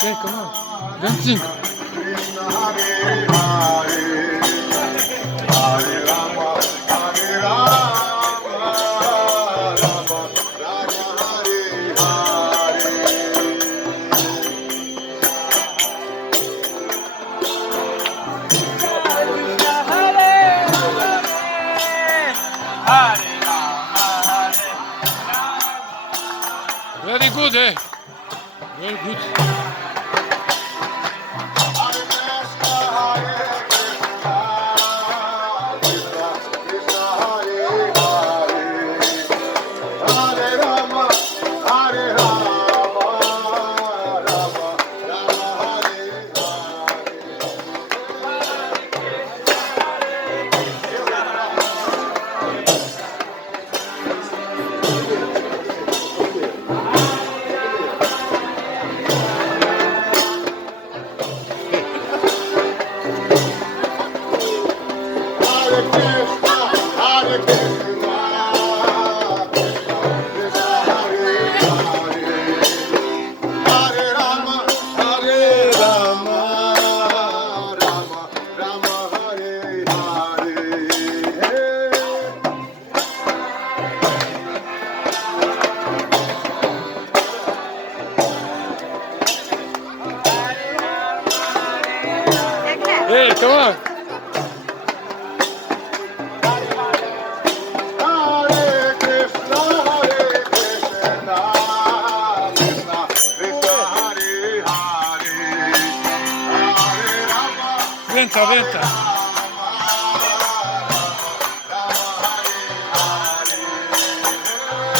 Ok, come on. 25. Krishna Hare Hare, Hare Rama, Hare Rama, Rama Rama, Hare Hare. Very good, eh? Very good. Hare Krishna, Hare Krishna, Krishna Krishna, Hare Hare, Hare Rama, Hare Rama, Rama Rama, Hare Hare Krishna, Hare Krishna, Krishna Krishna, Hare Hare, Hare Rama, Hare Rama, Rama Rama, Hare Hare. Hey, come on. Hare Krishna, Hare Krishna, Krishna Krishna, Hare Hare, Hare Rama, Venta, venta.